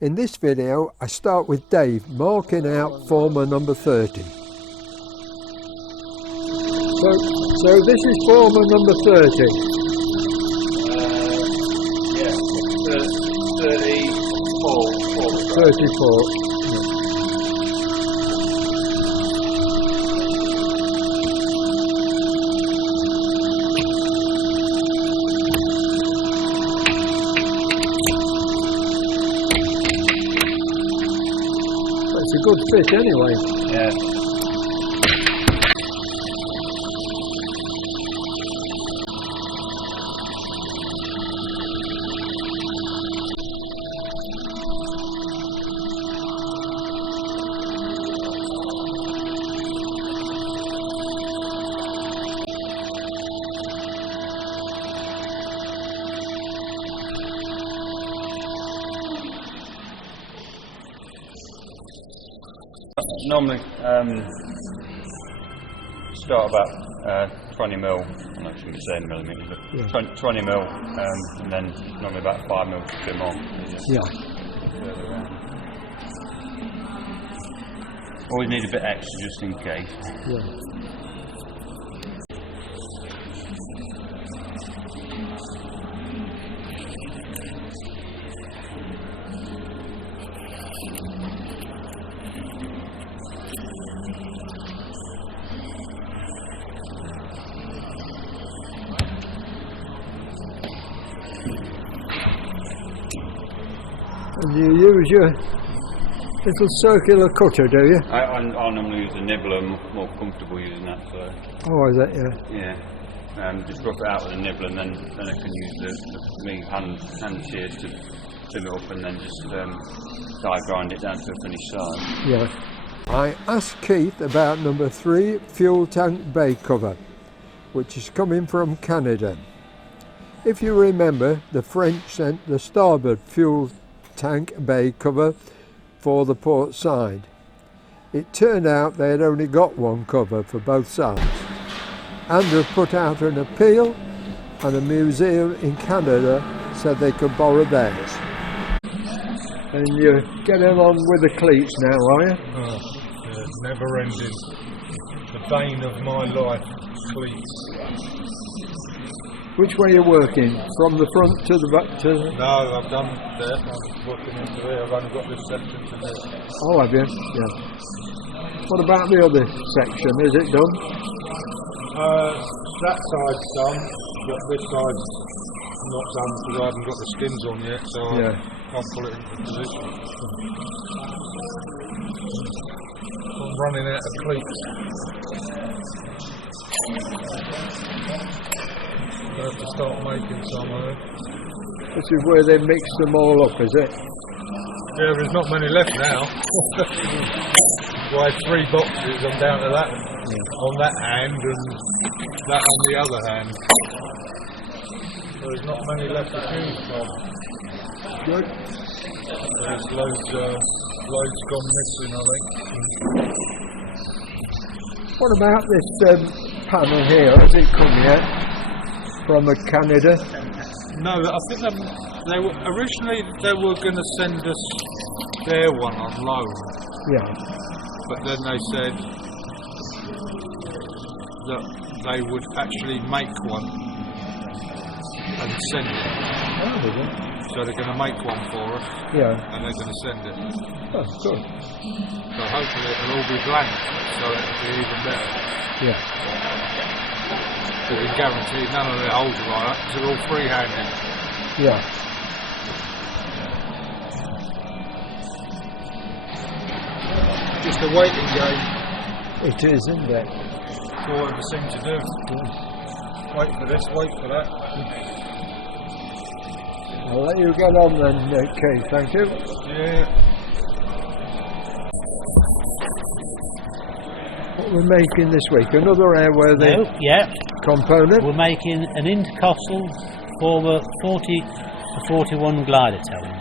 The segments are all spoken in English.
In this video I start with Dave marking out former number 30. So this is former number 30. Yeah, 34. 34. It's a good fit anyway. Yeah. Normally start about 20 mil, I'm not sure you say in millimetres, but Yeah. 20 mil, and then normally about 5 mil to trim on. Yeah. Further around. Always need a bit extra just in case. Yeah. And you use your little circular cutter, do you? I normally use a nibbler, I'm more comfortable using that. So Oh, is that, yeah? yeah, just rough it out with a nibbler, and then I can use the hand shears to trim it up, and then just die grind it down to a finished size. Yeah. I asked Keith about number 3 fuel tank bay cover, which is coming from Canada. If you remember, the French sent the starboard fuel tank bay cover for the port side. It turned out they had only got one cover for both sides. Andrew put out an appeal, and a museum in Canada said they could borrow theirs. And you're getting on with the cleats now, are you? Oh, yeah, never ending. The bane of my life, cleats. Which way are you working? From the front to the back to the... No, I've done there. I'm working into there. I've only got this section to do. Oh, have you? Yeah. What about the other section? Is it done? That side's done, but this side's not done because I haven't got the skins on yet, so Yeah. I can't pull it into position. I'm running out of cleats. I have to start making some. This is where they mix them all up, is it? Yeah, there's not many left now. Why 3 boxes? I'm down to that on that hand and that on the other hand. So there's not many left to choose from. Good. There's loads gone missing, I think. What about this panel here? Has it come yet? From Canada? No, I think they were originally they were going to send us their one on loan, Yeah. but then they said that they would actually make one and send it. Oh, did they? So they're going to make one for us, Yeah. and they're going to send it. Oh, good. So hopefully it'll all be blank, so it'll be even better. Yeah. So we can guarantee none of the holes are right, because they're all free-handed. Yeah. Just a waiting game. It is, isn't it? That's all I ever seem to do. Wait for this, wait for that. I'll let you get on then, Keith. Thank you. Yeah. What we're making this week? Another airworthy Yeah, component? we're making an intercostal forward 40 to 41 glider towing.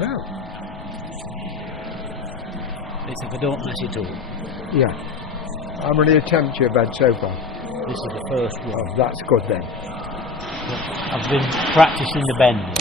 Well, It's if I don't mess it up. yeah. How many attempts you've had so far? This is the first one. Oh, that's good then. I've been practicing the bending.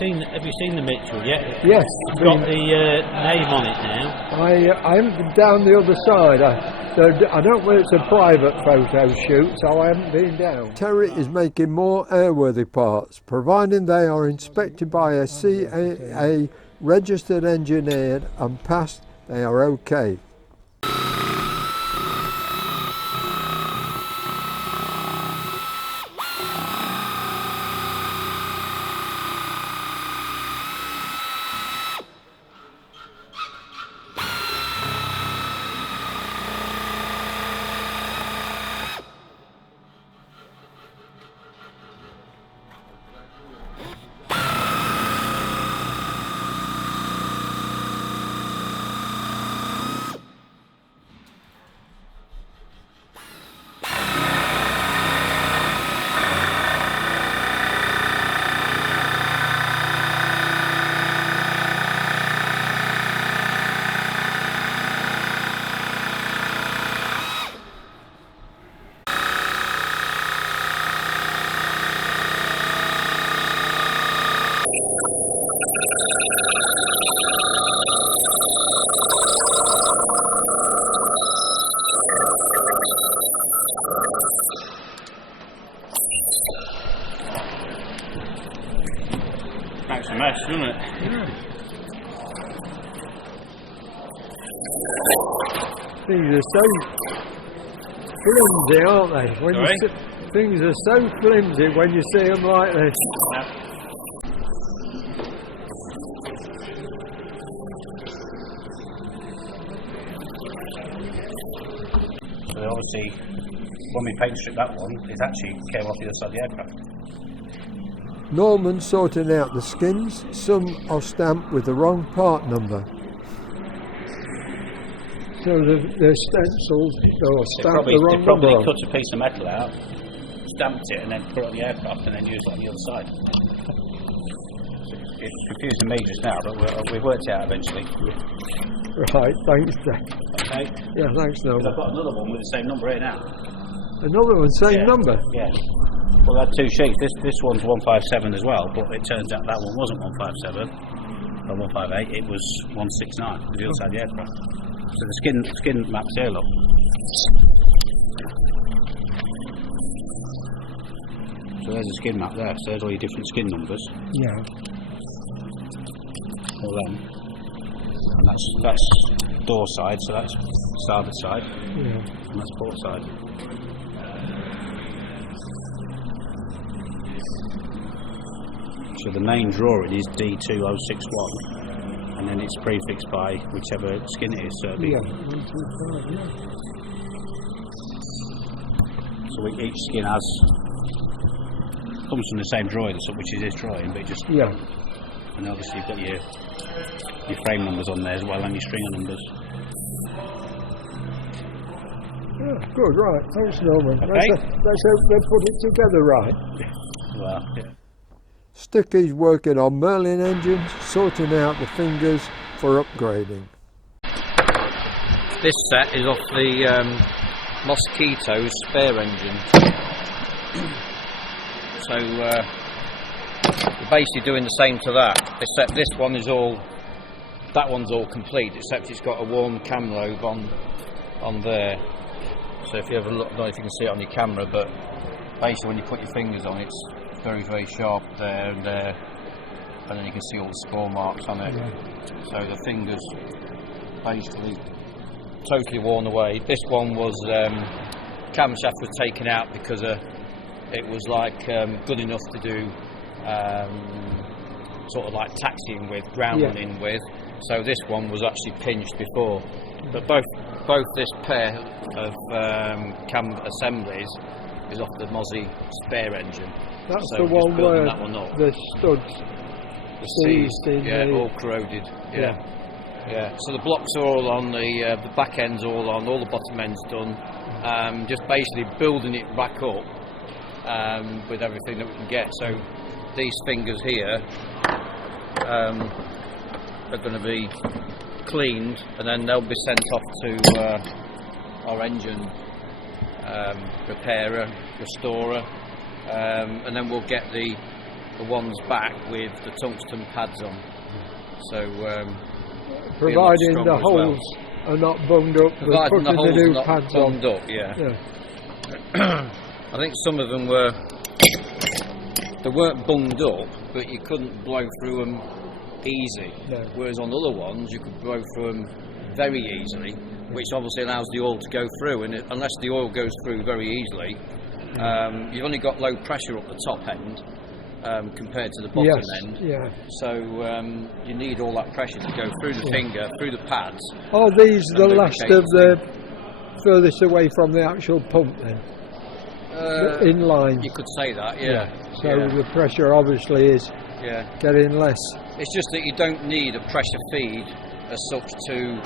Have you seen the Mitchell yet? Yes. It's got the name on it now. I haven't been down the other side. I don't know if it's a private photo shoot, so I haven't been down. Terry is making more airworthy parts, providing they are inspected by a CAA registered engineer and passed, they are okay. That's a mess, isn't it? Things are so flimsy, aren't they? When Sorry? things are so flimsy when you see them like this. So obviously, when we paint strip that one, it actually came off the other side of the aircraft. Norman sorting out the skins. Some are stamped with the wrong part number. So the stencils are stamped the wrong They probably number. cut a piece of metal out, stamped it, and then put it on the aircraft, and then used it on the other side. It's confusing me just now, but we've worked it out eventually. Right, thanks, Dave. Okay. Yeah, thanks, Because Norman. I've got another one with the same number here now. Another one, same Yeah. number. Yeah. Well, I had two sheets. This one's 157 as well, but it turns out that one wasn't 157 or 158. It was 169, the other side of the aircraft. So the skin maps here, look. So there's a skin map there. So there's all your different skin numbers. Yeah. All them. And that's door side. So that's starboard side, Yeah. and that's port side. So the main drawing is D2061, and then it's prefixed by whichever skin it is. So it'll be, Yeah. 125, yeah. so each skin comes from the same drawing, so which is this drawing, but it just Yeah. and obviously you've got your frame numbers on there as well, and your stringer numbers. Yeah, good, right. Thanks, Norman. Okay. Let's hope they put it together right. Well, yeah. Sticky's working on Merlin engines, sorting out the fingers for upgrading. This set is off the Mosquito's spare engine. So we're basically doing the same to that, except this one is that one's all complete, except it's got a worn cam lobe on there. So if you have a look, I don't know if you can see it on your camera, but basically when you put your fingers on, it's very, very sharp there and there, and then you can see all the score marks on it. Yeah. So the fingers basically totally worn away. This one was camshaft was taken out because it was like good enough to do sort of like taxiing with, ground Yeah. running with. So this one was actually pinched before. But both this pair of cam assemblies is off the Mozzie spare engine. That's So the we're just one building where that one up. the studs seized in Yeah, the... all corroded. Yeah. So the blocks are all on, the back end's all on, all the bottom end's done. Just basically building it back up with everything that we can get. So these fingers here are going to be cleaned, and then they'll be sent off to our engine repairer, restorer, and then we'll get the the ones back with the tungsten pads on. So providing the as well. holes are not bunged up, we're Providing the putting holes the new are not pads on. bunged up, yeah. Yeah. I think some of them they weren't bunged up, but you couldn't blow through them easy. No. Whereas on other ones, you could blow through them very easily, which obviously allows the oil to go through. And unless the oil goes through very easily, you've only got low pressure up the top end compared to the bottom end. Yeah. So you need all that pressure to go through the finger, through the pads. Are these the and last lubricate of the furthest away from the actual pump then? In line. You could say that, yeah. So the pressure obviously is getting less. It's just that you don't need a pressure feed as such to,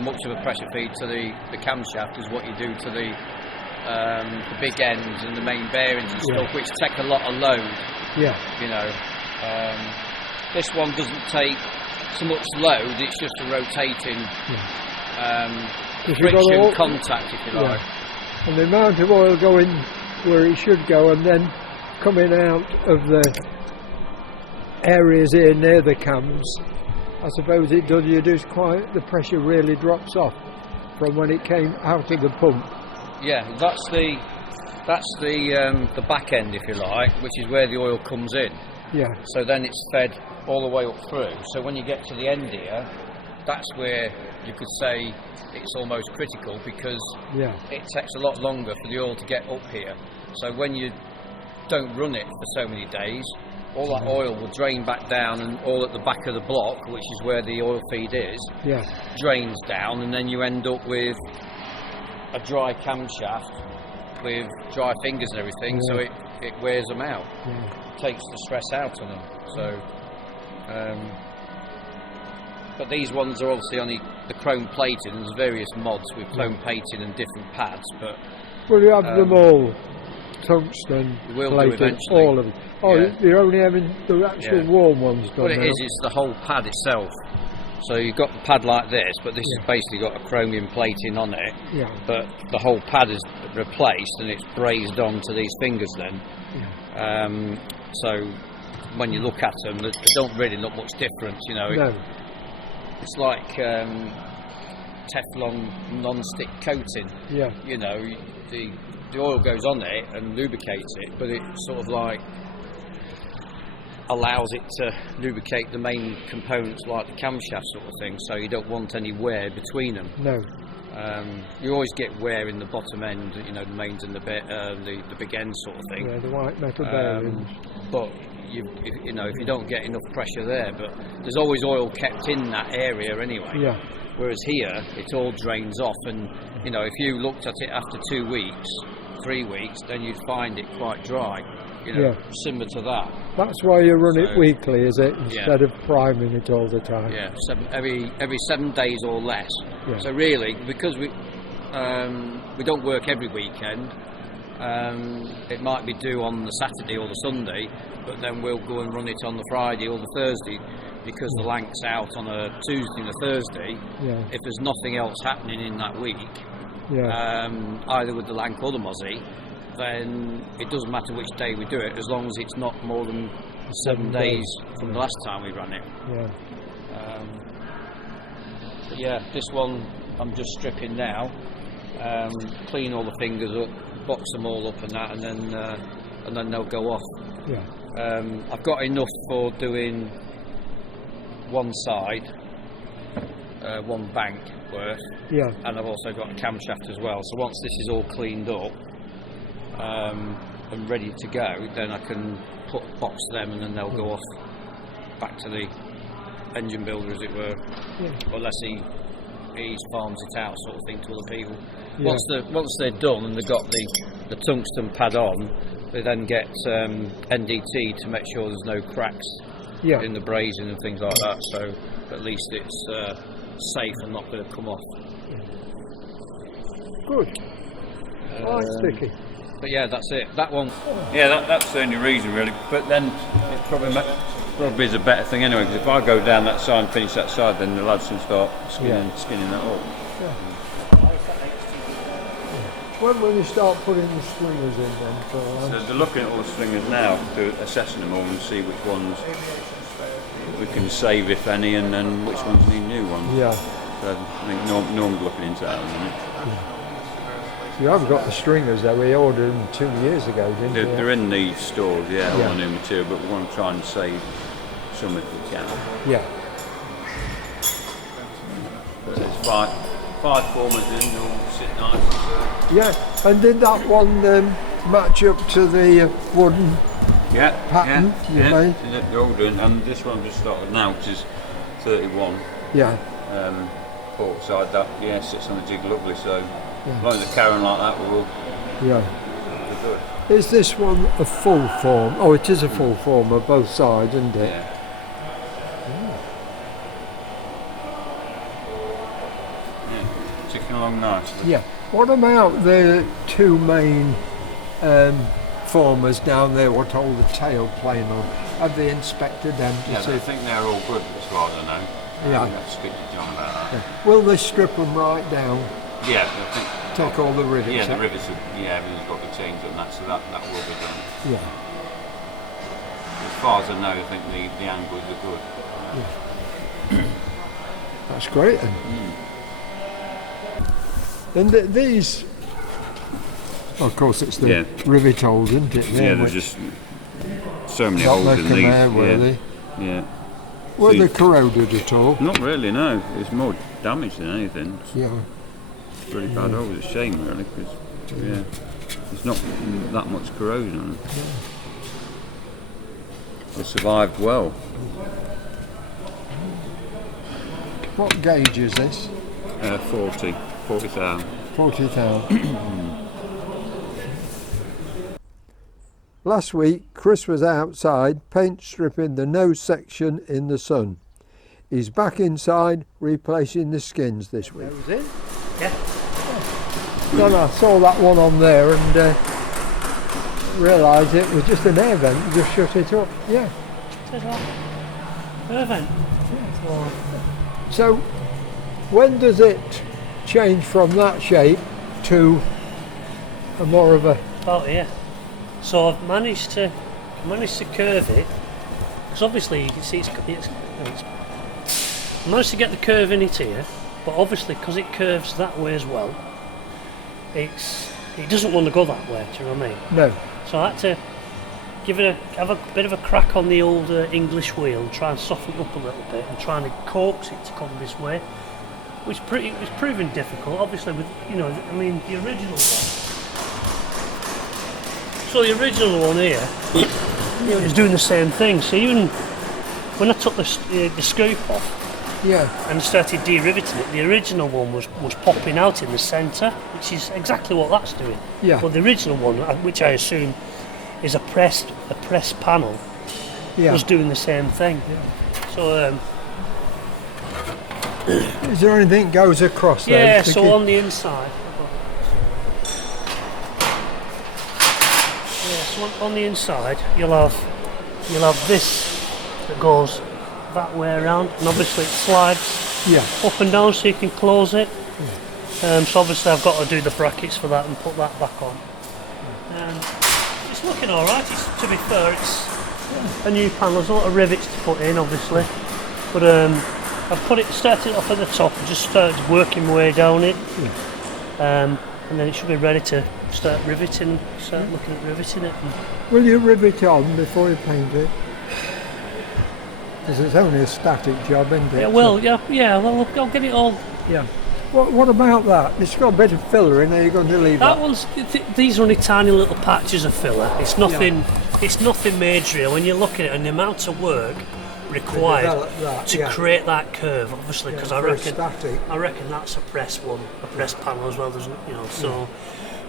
much of a pressure feed to the camshaft as what you do to the big ends and the main bearings and stuff, which take a lot of load. Yeah. This one doesn't take so much load, it's just a rotating friction contact, if you like. And the amount of oil going where it should go and then coming out of the areas here near the cams, I suppose the pressure really drops off from when it came out of the pump. Yeah, that's the back end, if you like, which is where the oil comes in. Yeah. So then it's fed all the way up through. So when you get to the end here, that's where you could say it's almost critical, because it takes a lot longer for the oil to get up here. So when you don't run it for so many days, all that oil will drain back down, and all at the back of the block, which is where the oil feed is, drains down, and then you end up with a dry camshaft with dry fingers and everything, so it wears them out, takes the stress out on them. So but these ones are obviously only the chrome plating. There's various mods with chrome plating and different pads, but will you have them all tungsten plated, all of them? Oh, you're only having the actual warm ones done. What it is the whole pad itself. So you've got the pad like this, but this has basically got a chromium plating on it. Yeah. But the whole pad is replaced and it's brazed onto these fingers then. Yeah. So when you look at them, they don't really look much different, No. It's like Teflon non-stick coating. Yeah. The oil goes on it and lubricates it, but it sort of like allows it to lubricate the main components like the camshaft sort of thing, so you don't want any wear between them. No. You always get wear in the bottom end, the mains and the big end sort of thing. Yeah, the white metal bearings. But if you don't get enough pressure there, but there's always oil kept in that area anyway. Yeah. Whereas here, it all drains off, and if you looked at it after 2 weeks, 3 weeks, then you'd find it quite dry. Similar to that. That's why you run it weekly, is it? Instead of priming it all the time. Yeah, every 7 days or less. Yeah. So really, because we don't work every weekend, it might be due on the Saturday or the Sunday, but then we'll go and run it on the Friday or the Thursday, because the Lank's out on a Tuesday and a Thursday. Yeah. If there's nothing else happening in that week, either with the Lank or the Mozzie, then it doesn't matter which day we do it, as long as it's not more than 7 days from the last time we ran it. Yeah. This one I'm just stripping now, clean all the fingers up, box them all up and that, and then they'll go off. Yeah. I've got enough for doing one side, one bank worth, and I've also got a camshaft as well. So once this is all cleaned up and ready to go, then I can box them, and then they'll go off back to the engine builder, as it were, unless he farms it out, sort of thing, to other people. Once they're done and they've got the tungsten pad on, they then get NDT to make sure there's no cracks in the brazing and things like that, so at least it's safe and not going to come off. Good. Sticky. But yeah, that's it. That one. Yeah, that's the only reason really. But then it probably is a better thing anyway, because if I go down that side and finish that side, then the lads can start skinning that up. When will you start putting the stringers in then? So they're looking at all the stringers now, to assessing them all and see which ones we can save, if any, and then which ones need new ones. Yeah. So I think Norm's looking into that at the minute. You haven't got the stringers though, we ordered them 2 years ago, didn't we? They're in the stores, yeah, Yeah. all the new material, but we want to try and save some if we can. Yeah. But there's five formers in, they all sit nice. So. Yeah, and did that one match up to the wooden pattern you made? They're all doing, and this one just started now, which is 31. Yeah. Port side, that sits on the jig lovely, so as long as they're carrying like that, we're good. Is this one a full form? Oh, it is a full form of both sides, isn't it? Yeah. Ticking along nicely. Yeah. What about the two main formers down there, what hold the tail plane on? Have they inspected them to see? I think they're all good as far as I know. Yeah. I have to speak to John about that. Yeah. Will they strip them right down? Yeah, I think. Take all the rivets Yeah, out? the rivets are, everything's got the chains on that, so that will be done. Yeah. As far as I know, I think the angles are good. That's great then. And these, of course it's the rivet holes, isn't it? Yeah, there's just so many not holes in looking these. there, were they? Yeah. Were they corroded at all? Not really, no. It's more damage than anything. Yeah. It's really bad. Oh, it's a shame, really, because there's not that much corrosion on them. They survived well. What gauge is this? 40,000. 40,000. Last week, Chris was outside paint stripping the nose section in the sun. He's back inside replacing the skins this week. That was it? Yeah. Then I saw that one on there and realised it was just an air vent, just shut it up. Yeah. Air vent. So, when does it change from that shape to a more of a... Oh yeah. So I've managed to curve it, because obviously you can see it's I managed to get the curve in it here, but obviously because it curves that way as well, it doesn't want to go that way. Do you know what I mean? No. So I had to have a bit of a crack on the old English wheel, try and soften it up a little bit, and trying to coax it to come this way, which was proving difficult. Obviously, with the original one. So the original one here, it was doing the same thing. So even when I took the scoop off, and started de-riveting it, the original one was popping out in the centre, which is exactly what that's doing. Yeah. But the original one, which I assume is a pressed panel, was doing the same thing. Yeah. So is there anything that goes across those? Yeah, so on the inside. Yeah, so on the inside you'll have this that goes that way around, and obviously it slides up and down so you can close it. So obviously I've got to do the brackets for that and put that back on. It's looking alright, to be fair. It's a new panel, there's a lot of rivets to put in obviously, but I've started it off at the top and just started working my way down it, and then it should be ready to start looking at riveting it. Will you rivet on before you paint it? Because it's only a static job, isn't it? Yeah, well, I'll get it all. Yeah. What about that? It's got a bit of filler in there. You're going to leave that? That one's. These are only tiny little patches of filler. It's nothing. Yeah. It's nothing major. When you look at it and the amount of work required to create that curve, obviously, because I reckon that's a press panel as well, doesn't it? So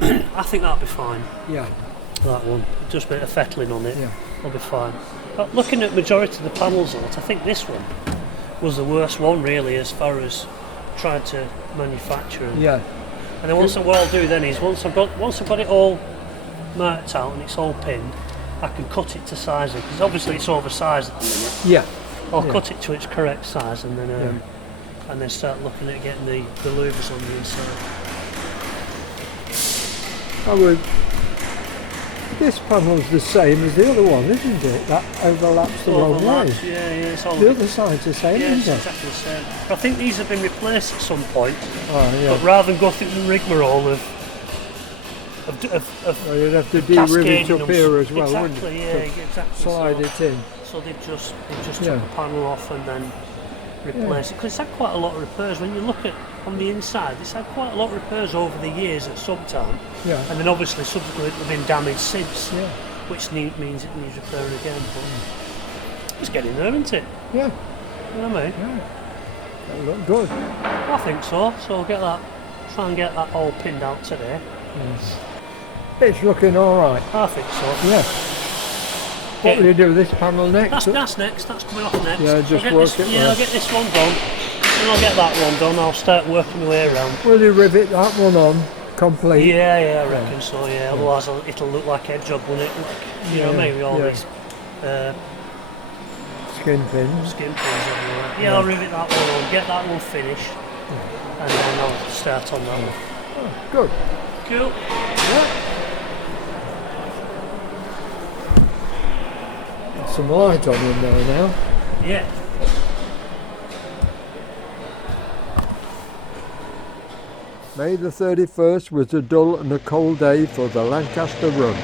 I think that'll be fine. Yeah. That one, just a bit of fettling on it. Yeah. I'll be fine. But looking at majority of the panels on it, I think this one was the worst one really, as far as trying to manufacture. And then what I'll do then is once I've got it all marked out and it's all pinned, I can cut it to size because obviously it's oversized at the minute. Yeah. I'll cut it to its correct size and then start looking at getting the louvers on the inside. This panel's the same as the other one, isn't it? That overlaps the wrong way. Yeah, it's all The other side's the same, yeah, it's isn't it? exactly the same. But I think these have been replaced at some point. Oh, yeah. But rather than go through the rigmarole of Well, you'd have to de-rivet cascading up them. here as well, Exactly, wouldn't you? yeah, To exactly. slide it in. So they've just Yeah. took the panel off and then replaced it. Because it's had quite a lot of repairs. When you look at on the inside, it's had quite a lot of repairs over the years at some time. Yeah. And then obviously subsequently been damaged since. Yeah. Which means it needs repairing again. But it's getting there, isn't it? Yeah. You know what I mean? Yeah. That look good. I think so. So I'll try and get that all pinned out today. It's looking all right. I think so. Yeah. What will you do with this panel next? That's next. That's coming off next. Yeah, just I'll get work this, it Yeah, round. I'll get this one done. Then I'll get that one done. I'll start working my way around. Will you rivet that one on complete? Yeah, I reckon so. Yeah. Otherwise, it'll look like a job, won't it? You know what I mean? With all these Skin pins. skin pins everywhere. Yeah, I'll rivet that one on. Get that one finished, and then I'll start on that one. Good. Cool. Some light on in there now. Yeah. May the 31st was a dull and a cold day for the Lancaster run.